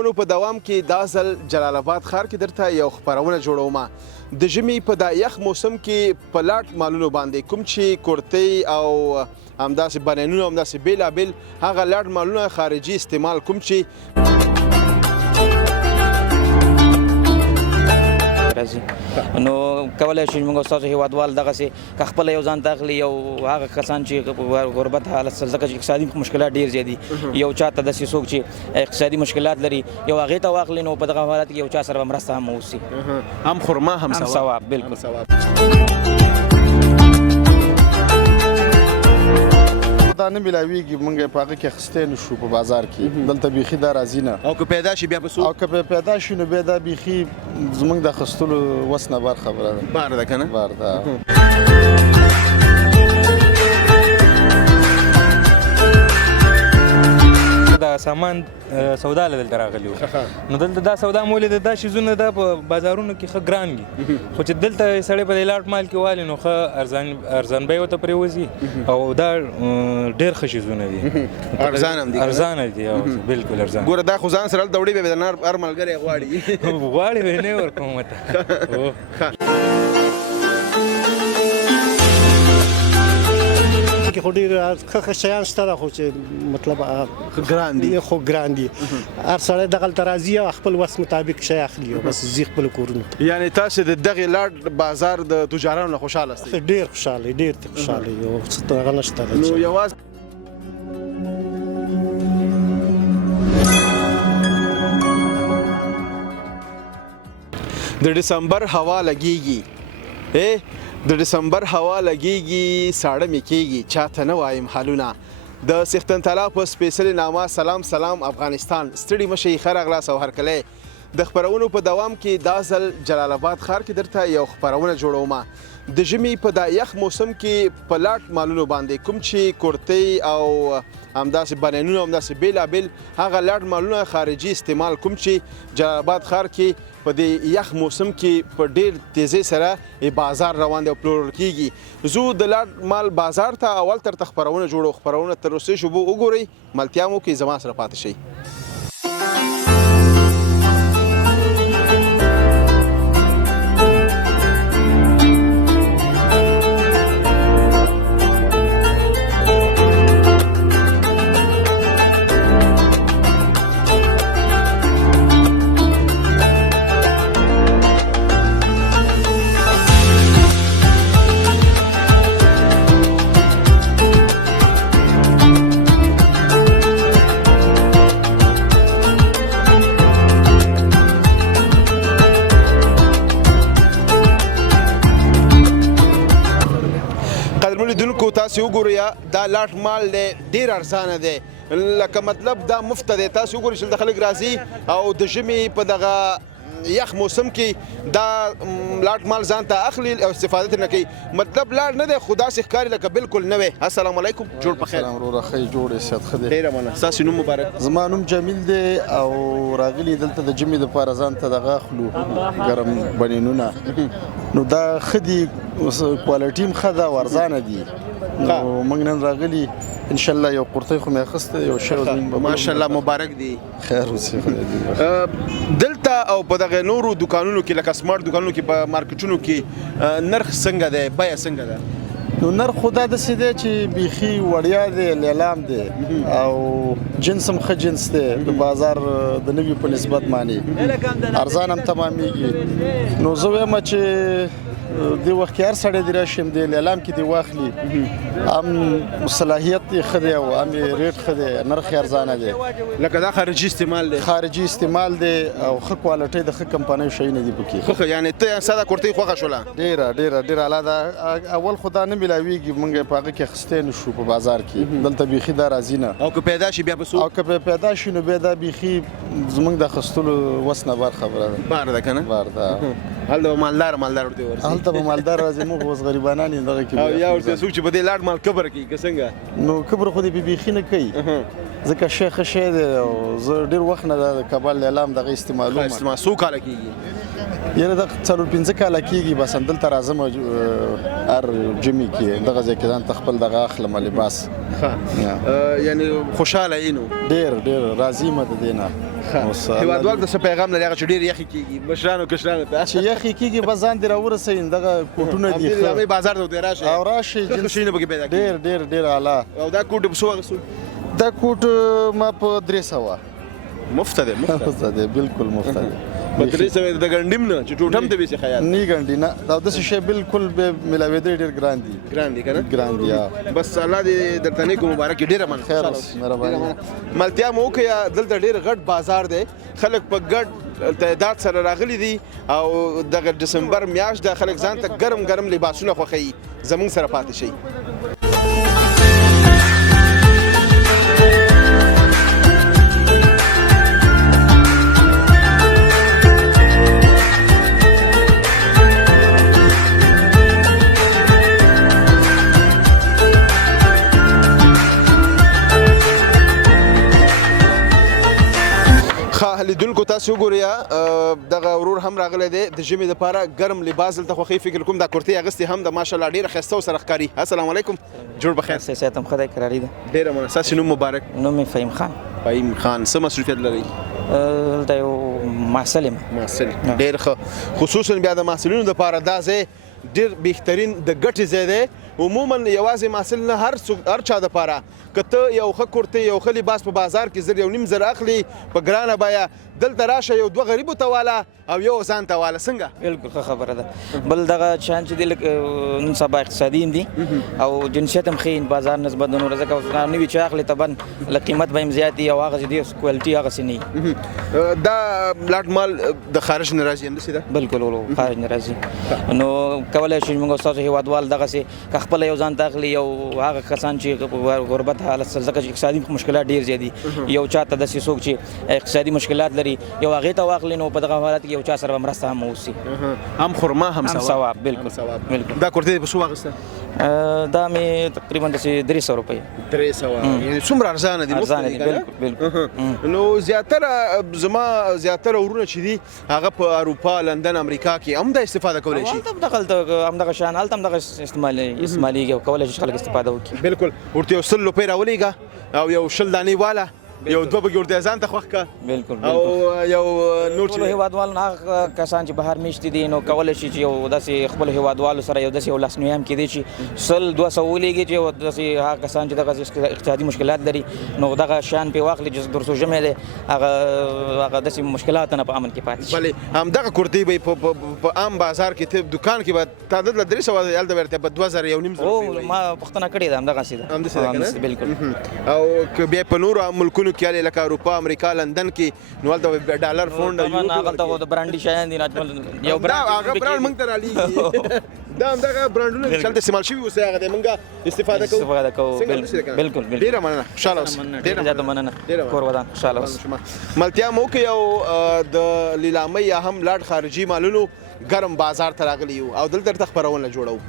خپرونو په دوام کې دا ځل جلال آباد ښار کې درته یو خپرونه جوړوم. د ژمي په دا یخ موسم کې په لاټ مالونو باندې کوم چې کورتۍ او همداسې بنینونه همداسې بېلابېل هغه لاټ مالونه خارجي استعمال کوم چې نو کولای شي موږ ستاسو هیوادوال دغسې که خپله یو ځان ته اخلي یو هغه کسان چې غربت حالت ځکه چې اقتصادي مشکلات ډېر زیات دي یو چا ته داسې څوک چې اقتصادي مشکلات لري یو هغې ته واخلي نو په دغه حالت کې یو چا سره به مرسته هم وشي هم خرما هم ثواب بلکل دا نه ملاویږي موږ په هغه کې اخیستی نه شو په بازار کې دلته بیخي دا راځي نه او که پیدا شي بیا به څو او که پیدا شي نو بیا دا بیخي زموږ د اخیستلو وس نه بار خبره ده بار ده که نه بار ده دا سامان سودا له دلته راغلی و نو دلته دا سودا مو ولیده دا شیزونه دا په بازارونو کې ښه ګران دي خو چې دلته سړی په دې لاټ مال کې والي نو ښه ارزان بیې ورته پرېوځي او دا ډېر ښه شیزونه دي ارزان هم دي ارزانه دي بلکل ارزان ګوره دا خو ځان سره هلته وړي به د هر ملګری غواړي غواړي به نه ورکوم ورته کې خو ډېر ښه شیان شته ده خو چې مطلب ګران دي خو ګران دي هر سړی دغلته راځي او خپل وس مطابق شی اخلي او بس ځي خپلو کورونو ته یعنې تاسې د دغې لاټ بازار د تجارانو نه خوشحاله استئ ډېر خوشحاله ډېر خوشحاله یو څه هغه نشته نو یوازې د ډسمبر هوا لګیږي د ډسمبر هوا لګیږي ساړه مې کېږي چاته نه وایم حالونه د سیختن تالا په سپېڅلې نامه سلام افغانستان ستړي مه شئ ښه راغلاست او هرکلی د خپرونو په دوام کې دا ځل جلال آباد ښار کې درته یو خپرونه جوړوم. د ژمي په دا یخ موسم کې په لاټ مالونو باندې کوم چې کورتۍ او همداسې بنینونه همداسې بېلابېل هغه لاټ مالونه خارجي استعمال کوم چې جلال آباد ښار کې په دې یخ موسم کې په ډېر تیزۍ سره بازار روان دی او پلورل کېږي. زه د لاټ مال بازار ته اول ترته خپرونه جوړو خپرونه تر اوسې شوبو وګورئ ملتیا مو کې زما سره پاتې شئ. تاسو وګورئ دا لاټ مال دی ډېر ارزانه دی لکه مطلب دا مفته دی تاسو وګورئ چې د خلک راځي او د ژمي په دغه یخ موسم کې دا لاټ مال ځان ته اخلي او استفاده ترې نه کوي مطلب لاټ نه دی خو داسې ښکاري لکه بالکل نوی. السلام علیکم جوړ په خیر سلام وروره ښه جوړ یې صحت ښه دی ډېره مننه ستاسو نوم مبارک زما نوم جمیل دی او راغلي دلته د ژمي دپاره ځان ته دغه اخلو ګرم بنینونه نو دا ښه دي کوالټي هم ښه ده او ارزانه دي نو موږ نن راغلي انشاءالله یو قرطۍ خو مې اخیستی یو شی ماشاءالله مبارک دی خیر اوسې دلته او په دغه نورو دوکانونو کې لکه سمارټ دوکانونو کې په مارکیټونو کې نرخ څنګه دی بیه څنګه ده نو نرخ خو دا داسې دی چې بیخي وړیا دی لیلام دی او جنس هم ښه جنس دی د بازار د نوي په نسبت باندې ارزان هم تمامیږي نو زه وایم چې دې وخت کې هر سړی دې راشي د لیلام کې دې واخلي هم صلاحیت یې ښه دی او هم یې ریټ ښه دی نرخ یې ارزانه دی لکه دا خارجي استعمال دی خارجي استعمال دی او ښه کوالټۍ د ښه کمپنیو شیونه دي پکې ښه یعنې ته ساده کورتۍ خوښه شوله ډېره اعلی ده اول خو دا نه ملاویږي موږ په هغه کې اخیستی نه شو په بازار کې دلته بیخي دا راځي نه او که پیدا شي بیا به څو او که پیدا شي نو بیا دا بیخي زموږ د اخیستلو وس نه بار خبره ده بار ده که نه بار ده هلته به مالدار ورته ورځي هلته به مالدار راځي موږ اوس غریبانان یې دغه کې او یا ورته څوک چې په دې لاټ مال کبر کوي که څنګه نو کبر خو دې بیخي نه کوي ځکه شی ښه شی دی او زه ډېر وخت نه د کباب لیلام دغه استعمالوم استعمال څو کاله کېږي؟ یاره د 4-5 کاله کېږي بس همدلته راځم هر جمعې کې دغه ځای کې ځان ته خپل دغه اخلم لباس. یعنې خوشحاله یې نو ډېر راضي یم د دې نه. هېوادوال ته څه پیغام لري هغه چې ډېر یخې کېږي مشرانو کشرانو ته چې یخې کېږي بس ځان دې راورسوي دغه کوټونه دي همدې بازار ته ودې راشئ او راشئ ښه شیونه پکې پیدا کېږي ډېر اعلی. او دا کوټ په څو اخیستو؟ دا کوټ ما په 300 مفته دی مفته دی بالکل مفته دی. په 300 د ګنډیم نه چې ټوټم ته به خیال نه ګنډي نه دا داسې شی بالکل به ملاوېدې ډېر ګران دي ګران دي بس الله دې درته نیکو مبارک ډېره مننه. خیر اوس مهرباني. ملتیا مو وکړه دلته ډېر غټ بازار دی خلک په ګډ تعداد سره راغلي دي او دغه دسمبر میاشت د خلک ځان ته ګرم لباسونه خوښوي زموږ سره پاتې شي. لیدونکو تاسو وګورئ دغه ورور هم راغلی دی د ژمي دپاره ګرم لباس دلته خوښوي. فکر کوم دا کورتۍ اغوستې هم د ماشاءالله ډېره ښایسته سره ښکاري. السلام علیکم جوړ بخیر. صحت هم خدای کراري ده. ډېره مننه. ستاسو نوم مبارک؟ نوم مې فهیم خان. فهیم خان. څه مصروفیت لرئ؟ دلته یو محصل یم. محصل ډېر ښه. خصوصا بیا د محصلینو دپاره دا ځای ډېر بهترین د ګټې ځای دی. عموما یوازې محصل نه هر چا دپاره که ته یو ښه کورتۍ یو ښه لباس په بازار کې 1.5 اخلي په ګرانه بیه دلته راشه یو 2 غریبو ته واله او یو ځان ته واله. څنګه؟ بالکل ښه خبره ده. بل دغه شیان چې دي نن سبا اقتصادي هم دي او جنسیت هم ښه بازار نسبت د نورو ځکه نوي چې اخلي طبعا له قیمت به هم زیات دي او هغه چې دي کوالټي هغسې نه وي. دا لاټ مال د خارج نه راځي همداسې ده؟ بالکل خارج نه راځي. نو کولی شي موږ ستاسو هېوادوال دغسې که خپله یو ځان ته اخلي یو هغه کسان چې غربت حالت سره ځکه چې اقتصادي مشکلات ډېر زیات دي یو چا ته داسې څوک چې اقتصادي مشکلات لري یو هغې ته واخلي نو په دغه حالت کې یو چا سره به مرسته هم وشي. هم خرما هم ثواب. بالکل دا کورتۍ په څو واخیسته؟ دا مې تقریبا داسې 300 روپۍ. 300 یعنې څومره ارزانه دي؟ ارزانه دي بالکل. نو زما زیاتره ورونه چې دي هغه په اروپا لندن امریکا کې هم دا استفاده کولی شي؟ هلته همدغه شیان هلته هم دغه استعمالېږي او کولی شي خلک استفاده وکړي. بالکل. ورته یو 100 روپۍ راولېږه او یو 10 دانې واله یو 2 بګې ورته ځان ته خوښ کړه. بالکل. او یو نور چې هېوادوال هغه کسان چې بهر میشتي دي نو کولی شي چې یو داسې خپلو هېوادوالو سره یو داسې یو لاسنیوی هم کېدی شي 100-200 ولېږي چې داسې هغه کسان چې دغه اقتصادي مشکلات لري نو دغه شیان پرې واخلي چې درسو ژمی دی هغه داسې مشکلاتو نه په امن کې پاتې شي. بلې همدغه کورتۍ به په عام بازار کې ته دکان کې به تا دلته 300 هلته به ورته په 2000 یو نیم زره او ما پوښتنه کړې ده همدغسې ده. بالکل. او که بیا په نورو ملکونو کې لکه اروپا امریکا لندن کې نو هلته ډالر فونډ هغلته د برانډي شیان دي یو هغه برانډ موږ ته رالیږي دا همدغه برانډونه چې هلته استعمال شوي اوس هغه دی موږ استفاده کوو. بالکل. ډېره مننه. خوشحاله اوسئ. ډېره زیاته مننه. کور ودان خوشحاله اوسئ. ملتیا مو وکړئ او د لیلامۍ یا هم لاټ خارجي مالونو ګرم بازار ته راغلي یو او دلته درته خپرونه جوړوو.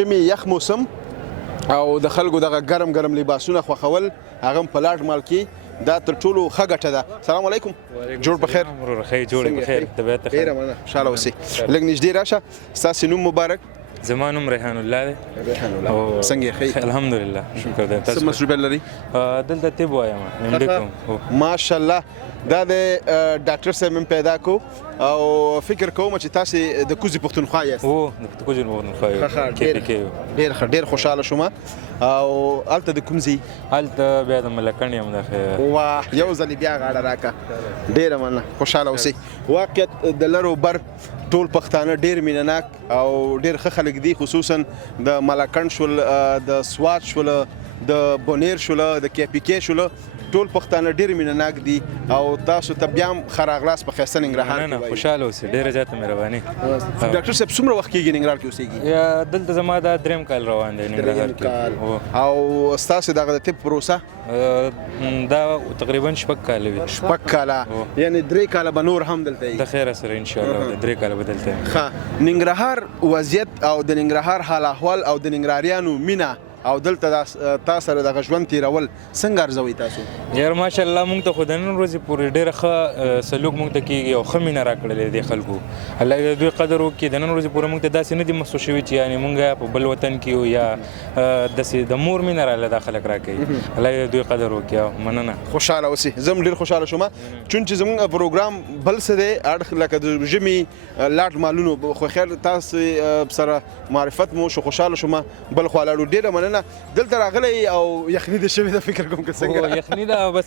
ژمي یخ موسم او د خلکو دغه ګرم ګرم لباسونه خوښول هغه په لاټ مال کې دا تر ټولو ښه ګټه ده. السلام علیکم. جوړ بخیر. جوړ بخیر. طبیعت ته ډیره مننه. خوشاله اوسئ. لږ نږدې راشه. ستاسو نوم مبارک؟ زما نوم ریحان الله دی. ریحان الله. څنګه یې ښه؟ الحمدلله شکر دی. څه مصروفیت لري؟ دلته طب وایم MD کوم. ماشاءالله. دا د ډاکټر صاحب من پیدا کو او فکر کوم چې تاسو د کوزي پښتونخوا یاست. او د کوزي پښتونخوا ډیر ډیر خوشاله شوم. او الته د کوم ځای؟ الته بیا د ملکن یم د واه یو ځل بیا غاړه راکا. ډیره مننه. خوشاله اوسئ. واقعیت د لرو بر ټول پښتانه ډیر مینناک او ډیر ښه خلک دي، خصوصا د ملکن شول، د سوات شول، د بونیر شول، د KPK شول، ټول پښتانه ډیر مینناک دي او تاسو ته بیا هم ښه راغلاست په ښایسته ننګرهار کې. خوشاله اوسئ. ډیره زیاته مهرباني. ډاکټر صاحب څومره وخت کېږي ننګرهار کې اوسېږي؟ یا دلته زما دا دریم کال روان دی ننګرهار کې. او ستاسو دغه د طب پروسه دا تقریبا 6 کال وي. 6 کاله یعنی 3 کاله به نور هم دلته د خیر سره ان شاء الله 3 کاله به دلته. ښه ننګرهار وضعیت او د ننګرهار حال احوال او د ننګرهاریانو مینه او دلته تاسو سره دغه ژوند تیرول څنګه ارزوي تاسو؟ یار ماشاءالله مونږ ته خو د نن ورځې پورې ډېره ښه سلوک مونږ ته کېږي او ښه مینه راکړلې دي خلکو. الله دې د دوی قدر وکړي. د نن ورځې پورې مونږ ته داسې نه دي محسوس شوي چې یعنې مونږ په بل وطن کې یو یا داسې د مور مینه راله دا خلک راکوي. الله دې د دوی قدر وکړي او مننه. خوشحاله اوسئ. زه هم ډېر خوشحاله شوم چونکې زموږ پروګرام بل څه دی اړخ لکه د ژمي لاټ مالونو خو خیر تاسو سره معرفت مو شو. خوشحاله شوم. بل خوا لاړو. ډېره مننه. دلته راغلی او یخني د شوي د فکر کوم که څنګه یخني ده بس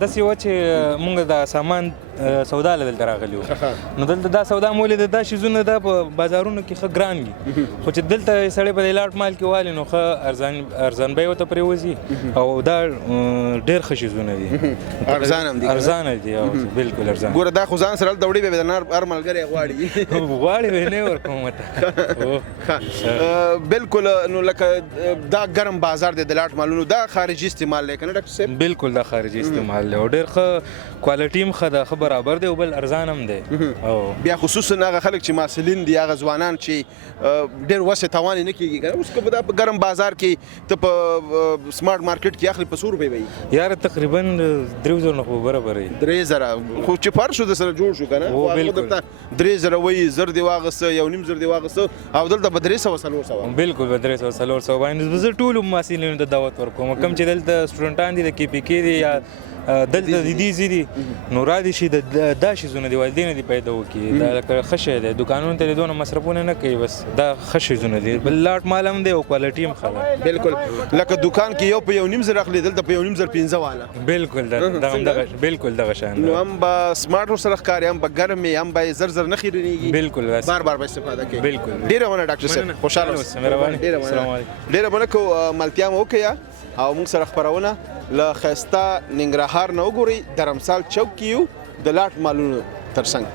داسې وه چې مونږ د سامان سودا له دلته راغلي وو. نو دلته دا سودا مو ولیده دا شیزونه دا په بازارونو کې ښه ګران دي، خو چې دلته سړی په دې لاټ مال کې والي نو ښه ارزان بیې ورته پرېوځي او دا ډېر ښه شیزونه دي. ارزان هم دي. ارزانه دي بالکل ارزان. ګوره دا خو ځان سره هلته وړي به د هر ملګری غواړي به نه ورکوم ورته. بالکل. نو لکه دا ګرم بازار دی د لاټ مالونو دا خارجي استعمال دی که نه ډاکټر صاحب؟ بالکل دا خارجي استعمال دی او ډېر ښه کوالټي هم ښه ده، ښه برابر دی او بل ارزان هم دی. او بیا خصوصا هغه خلک چې محصلین دي، هغه ځوانان چې ډېر وس یې توان یې نه کېږي که نه، اوس که دا په ګرم بازار کې ته په سمارټ مارکیټ کې اخلي په 100 روپۍ به وي یاره تقریبا 3000 نه خو برابر وي. 3000 خو چې فرق شو د سره جوړ شو که نه، هغه درته 3000 وایي، زر دې واغسته، 1.5 زر دې واغسته او دلته به 300 بالکل به 300 باندې زه ټولو محصلینو ته دعوت ورکوم کوم چې دلته سټوډنټان دي د KPK دي یا دلته د دې زیدي نو را دي شي دا شیزونه دي والدین دي پیدا وکړي. دا لکه ښه شی دی، دکانونو ته دونه مصرفونه نه کوي، بس دا ښه شیزونه دي، بل لاټ مال هم دی او کوالټي هم ښه ده. بالکل لکه دکان کې یو په 1.5 زر اخلي، دلته په 1.5 زر 15 والا. بالکل دا هم دغه بالکل دغه شان نو هم به سمارټ سره ښکاري، هم به ګرم وي، هم به زر زر نه خیرنېږي. بالکل بار بار به استفاده کوي. بالکل. ډېره مننه ډاکټر صاحب، خوشحاله اوسئ. ډېره مننه کو ملتیا مو وکړه او موږ سره خپرونه له ښایسته ننګرهار نه وګورئ، درمسال چوک کې یو د لاټ مالونو تر څنګ.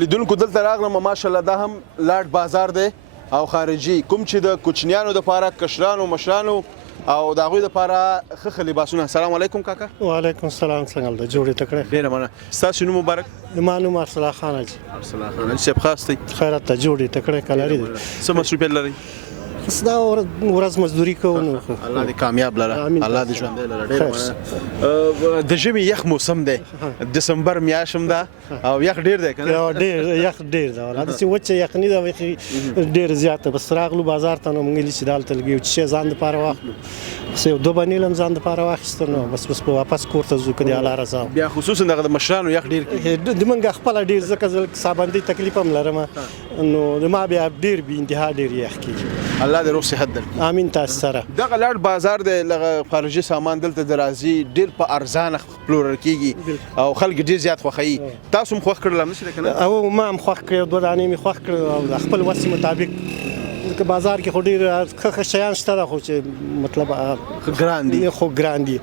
لیدونکو دلته راغلم، ماشاءالله دا هم لاټ بازار دی او خارجي کوم چې د کوچنیانو دپاره، کشرانو، مشرانو او د هغوی دپاره ښه ښه لباسونه. السلام علیکم کاکا. وعلیکم السلام. څنګه ده جوړې تکړه؟ ډېره مننه. ستاسو نوم مبارک؟ زما نوم ارسلا خان حاجي. ارسلا خان حاجي صاحب، خاص دی خیرات ته جوړې تکړه کلاري دي. څه مصروفیت لرئ؟ دا ورځ مزدوري کوو. نو الله دې کامیاب لره، الله دې ژوندی لره. ډېره مننه. د ژمي یخ موسم دی، دسمبر میاشت هم ده او یخ ډېر دی که نه؟ ډېر یخ ډېر ده، داسې وچه یخني ده ډېر زیاته. بس راغلو بازار ته نو موږ ویلي چې دا هلته لږ یو څه شی ځان دپاره واخلو بس یو دوه بنیل هم ځان دپاره واخیستل نو بس په واپس کور ته ځو که د الله رضا بیا خصوصا دغه د مشرانو یخ ډیر کیږي د موږ خپله ډېر ځکه زه سابندۍ تکلیف هم لرم نو د ما بیا ډېر بې انتها ډېر یخ کېږي. الله دې روغ صحت درکړي. امین تاسو سره. دغه لاټ بازار دی لغه خارجي سامان دلته د راځي ډیر په ارزانه پلورل کیږي او خلک ډیر زیات خوښوي. تاسو هم خوښ کړل نشئ کنه؟ او ما هم خوښ کړی دوه دانې مې خوښ کړل او د خپل وس مطابق که بازار کې خو ډېر ښه شیان شته ده خو چې مطلب ګران دي خو ګران دي.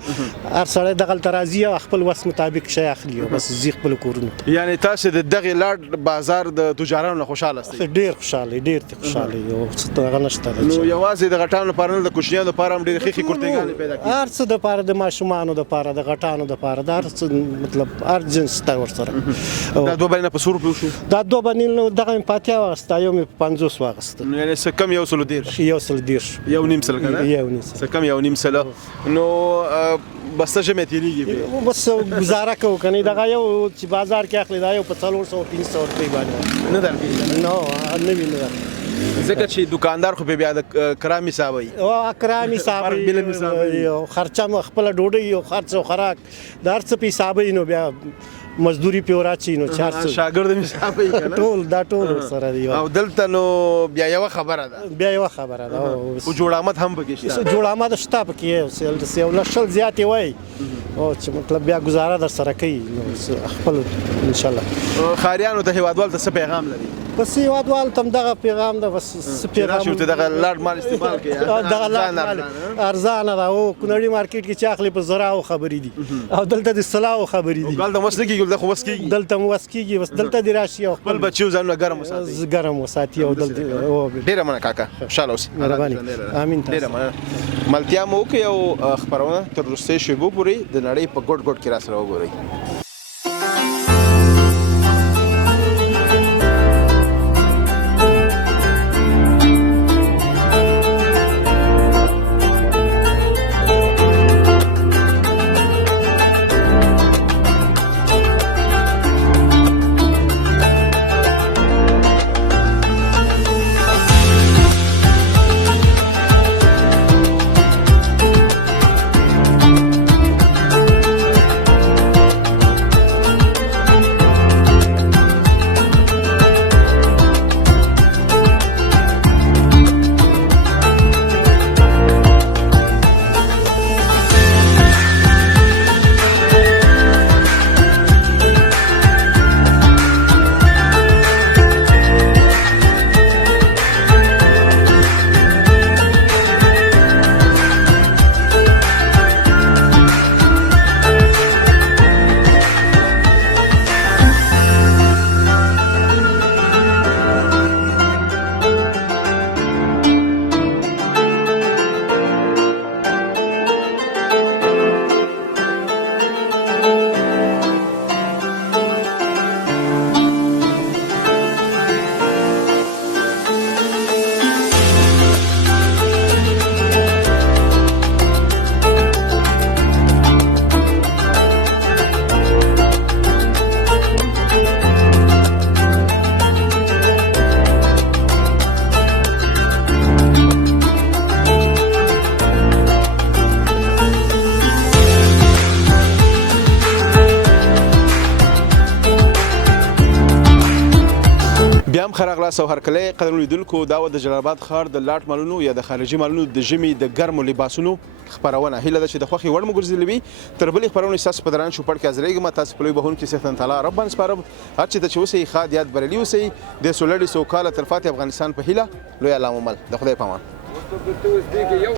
هر سړی دغلته راځي او خپل وس مطابق شی اخلي او بس ځي خپلو کورونو ته. یعنې تاسو د دغې لاټ بازار د تجارانو نه خوشحاله استئ؟ ډېر خوشحاله ډېر خوشحاله یو څه هغه نشته ده. نو یوازې د غټانو لپاره نه د کوچنیانو لپاره هم ډېرې ښې کورتیګانې پیدا کېږي. هر څه دپاره د ماشومانو دپاره د غټانو دپاره د هر څه مطلب هر جنس شته ورسره. دا دوه بلنه په څو روپیو شو؟ دا دوه بنیل نو دغه مې په اتیا واخېسته یو مې په 50 واخېسته. نو یعنې څه کم 110 110 یو نیم سل کنه؟ یو نیم سل څه کم یو نیم سل. نو بس ته ژمی تېرېږي بس ګزاره کوو که نه دغه یو چې بازار کې اخلي دا یو په 400 500 روپۍ باندې نه درکوي نو نه وي نه درکوي ځکه چې دکاندار خو بیا د کرام حسابوي او کرام حسابوي او خرچه مو خپله ډوډۍ او خرڅ او خوراک د هر څه په حسابوي نو بیا مزدوري پې ورأچي نو چې هر څه شاګرد مې حسابوي که نه؟ ټول دا ټول ورسره دي. او دلته نو بیا یوه خبره ده بیا یوه خبره ده خو جوړ آمد هم پکې شته. جوړ آمد شته پکې یو لس شل زیاتې وایي او چې مطلب بیا ګزاره در سره کوي نو خپل انشاءالله. ښاریانو ته هېوادوالو ته څه پیغام لري؟ بس هېوادوالو ته هم دغه پیغام ده بس څه پیغام چې ورته دغه لاټ مال استعمال کړي دغه لاټ مال ارزانه ده او کونړي مارکیټ کې چې اخلي په زراو خبرې دي او دلته د سلاو خبرې دي. دلته وس نه کېږي دلته خو وس کېږي دلته مو وس کېږي بس دلته دې راشي او خپل بچي ځانونه ګرم وساتئ. ګرم وساتي او دلته ډېره مننه کاکا خوشحاله اوسئ. مهرباني امین تاسو. ډېره مننه. ملتیا مو وکړئ او خپرونه تر وروستۍ شېبو پورې د نړۍ په ګوټ ګوټ کې راسره وګورئ. خراغلاس او هرکلی قدرمنو لیدونکو دا و د جلال آباد ښار د لاټ مالونو یا د خارجي مالونو د ژمي د ګرمو لباسونو خپرونه هیله ده چې د خوښې وړ مو ګرځېدلې وي. تر بلې خپرونې ستاسو په دران شوپړ کې حاضرېږم. تاسو په لوی بهونکي څښتن تعالی رب باندې سپارم هر چې ته چې اوسئ ښاد یاد بریالي اوسئ د سولړې سوکاله تلفاتې افغانستان په هیله لوی الله مو مل د خدای په امان.